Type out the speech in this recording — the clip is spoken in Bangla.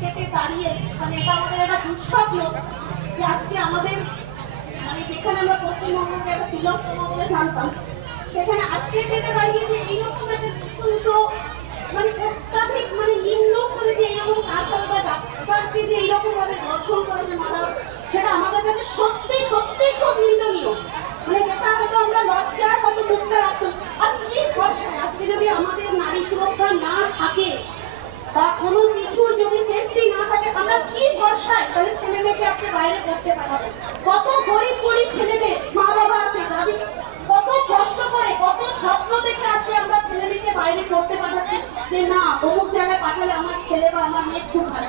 কেটে দাঁড়িয়ে, মানে এটা আমাদের একটা দুঃস্বপ্ন যে আজকে আমাদের মানে যেখানে আমরা পশ্চিমবঙ্গকে একটা তিলোত্তমা বলে জানতাম, সেখানে আজকে কেটে দাঁড়িয়ে যে এইরকম একটা দুটো মানে অত্যাধিক মানে নিম্ন করে যে এইরকম কাজ হবে বা ডাক্তারকে যে এইরকম ভাবে দর্শন করে যে মারা, সেটা আমাদের কাছে সত্যি সত্যি খুব নিন্দনীয়। মানে যেটা হয়তো আমরা লজ্জার হয়তো বুঝতে রাখতাম। আর কি ভরসায় আজকে যদি আমাদের নারী সুরক্ষা না থাকে বা কোনো কিছুর যদি সেফটি না থাকে, আমরা কি ভরসায় তাহলে ছেলে মেয়েকে আপনি বাইরে করতে পারবেন? কত গরিব গরিব ছেলে মেয়ে মা বাবা আছে, দাদি কত কষ্ট করে কত স্বপ্ন দেখে আজকে আমরা ছেলে মেয়েকে বাইরে করতে পারছি যে না অমুক জায়গায় পাঠালে আমার ছেলে বা আমার মেয়ে খুব ভালো।